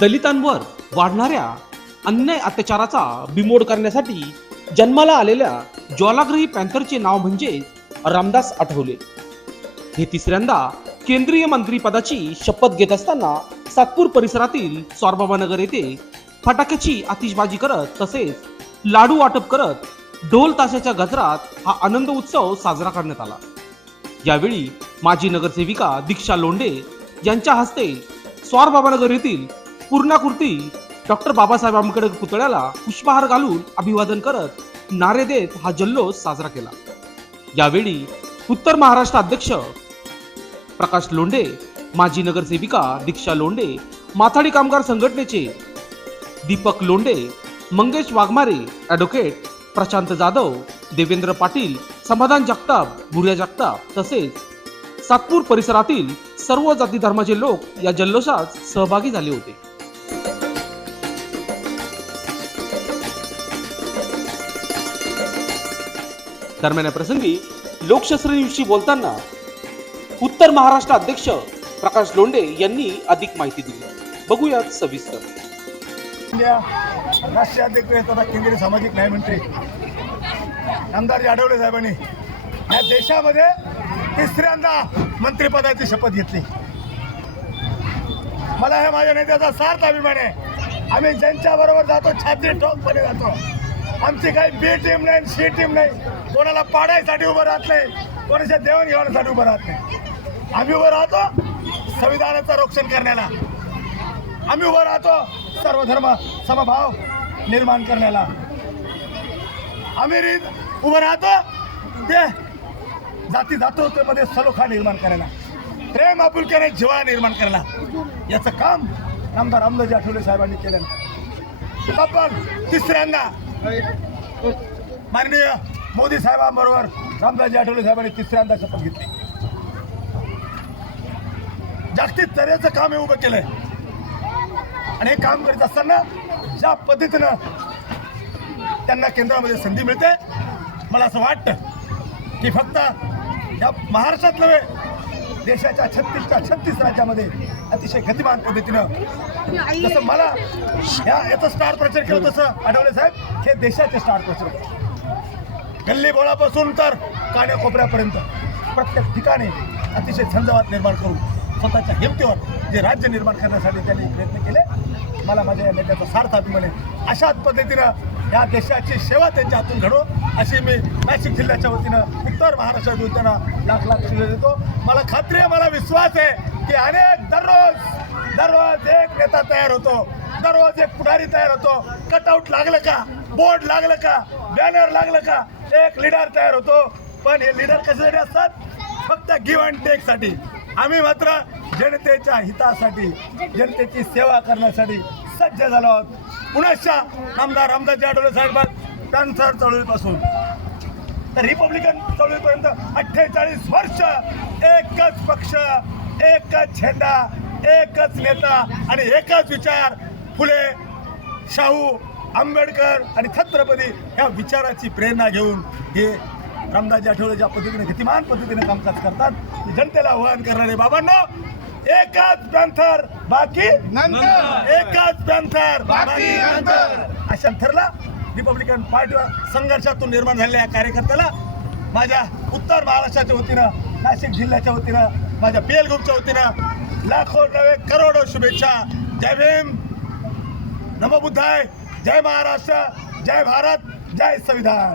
दलितांवर वाढणाऱ्या अन्याय अत्याचाराचा बिमोड करण्यासाठी जन्माला आलेल्या ज्वालाग्रही पॅन्थरचे नाव म्हणजे रामदास आठवले. हे तिसऱ्यांदा केंद्रीय मंत्रीपदाची शपथ घेत असताना सातपूर परिसरातील स्वारबाबानगर येथे फटाक्याची आतिषबाजी करत तसेच लाडू वाटप करत ढोल ताशाच्या गजरात हा आनंद उत्सव साजरा करण्यात आला. यावेळी माजी नगरसेविका दीक्षा लोंढे यांच्या हस्ते स्वारबाबानगर येथील पूर्णाकृती डॉक्टर बाबासाहेब आंबेडकर पुतळ्याला पुष्पहार घालून अभिवादन करत नारे देत हा जल्लोष साजरा केला. यावेळी उत्तर महाराष्ट्र अध्यक्ष प्रकाश लोंढे माजी नगरसेविका दीक्षा लोंढे माथाडी कामगार संघटनेचे दीपक लोंढे मंगेश वाघमारे ॲडव्होकेट प्रशांत जाधव देवेंद्र पाटील समाधान जगताप भुर्या जगताप तसेच सातपूर परिसरातील सर्व जाती धर्माचे लोक या जल्लोषात सहभागी झाले होते. दरम्यान या प्रसंगी लोकशास्त्रविषयी बोलताना उत्तर महाराष्ट्र अध्यक्ष प्रकाश लोंडे यांनी अधिक माहिती दिली. बघूयात सविस्तर. राष्ट्रीय अध्यक्ष केंद्रीय सामाजिक न्याय मंत्री आमदार आठवले साहेबांनी या देशामध्ये तिसऱ्यांदा मंत्रिपदाची शपथ घेतली. मला हे माझ्या नेत्याचा सार्थ अभिमान आहे. आम्ही ज्यांच्या बरोबर जातो छात्री ठोकपणे जातो. आमची काही बी टीम नाही सी टीम नाही. कोणाला पाडायसाठी उभं राहत नाही कोणाच्या देवण घेण्यासाठी उभं राहत नाही. आम्ही उभं राहतो संविधानाचं रक्षण करण्याला. आम्ही उभं राहतो सर्वधर्म समभाव निर्माण करण्याला. आम्ही रि- उभं राहतो ते जाती जातोमध्ये सलोखा निर्माण करायला. प्रेम आपुलक्याने जिवा निर्माण करायला. याचं काम आमदार रामदाजी आठवले साहेबांनी केलं आपण तिसऱ्यांदा माननीय मोदी साहेबांबरोबर रामदासजी आठवले साहेबांनी तिसऱ्यांदा शपथ घेतली. जागतिक तऱ्हेचं काम हे उभं केलंय. आणि हे काम करत असताना ज्या पद्धतीनं त्यांना केंद्रामध्ये संधी मिळते मला असं वाटतं की फक्त या महाराष्ट्रात नव्हे देशाच्या छत्तीसच्या छत्तीस राज्यामध्ये अतिशय गतिमान पद्धतीनं जसं मला या याचं स्टार प्रचार केलं तसं आठवले साहेब हे देशाचे स्टार प्रचार. गल्ली बोळापासून तर कान्याकोपऱ्यापर्यंत प्रत्येक ठिकाणी अतिशय झंझावात निर्माण करून स्वतःच्या हिमतीवर जे राज्य निर्माण करण्यासाठी त्यांनी प्रयत्न केले मला माझ्या या नेत्याचा सार्थ अभिमान आहे. अशाच पद्धतीनं या देशाची सेवा त्यांच्या हातून घडो अशी मी नाशिक जिल्ह्याच्या वतीनं उत्तर महाराष्ट्राच्या वतीनं लाख लाख शुभेच्छा देतो. मला खात्री आहे मला विश्वास आहे की अनेक दररोज दररोज एक नेता तयार होतो. दररोज एक पुढारी तयार होतो. कटआउट लागलं का? बोर्ड लागलं का? बॅनर लागलं का? एक लीडर तयार होतो. पण हे लीडर कशासाठी असतात? फक्त गिव्ह अँड टेकसाठी आम्ही मात्र जनतेच्या हितासाठी जनतेची सेवा करण्यासाठी सज्ज झालो आहोत. पुनश्च आमदार रामदास आठवले साहेब कॅन्सर चळवळीपासून. तर रिपब्लिकन चळवळीपर्यंत अठ्ठेचाळीस वर्ष एकच पक्ष एकच झेंडा एकच नेता आणि एकच विचार. फुले शाहू आंबेडकर आणि छत्रपती या विचाराची प्रेरणा घेऊन हे रामदासजी आठवले ज्या पद्धतीने गतिमान पद्धतीने कामकाज करतात. जनतेला आव्हान करणारे बाबांनो एकच पॅन्थर बाकी नंतर. एकच पॅन्थर बाकी नंतर. अशा ठरला रिपब्लिकन पार्टीवर संघर्षातून निर्माण झालेल्या या कार्यकर्त्याला माझ्या उत्तर महाराष्ट्राच्या वतीनं नाशिक जिल्ह्याच्या वतीनं माझ्या पी एल ग्रुपच्या वतीनं लाखो नव्हे करोडो शुभेच्छा. जय भीम. नमो बुद्धाय. जय महाराष्ट्र. जय भारत. जय संविधान.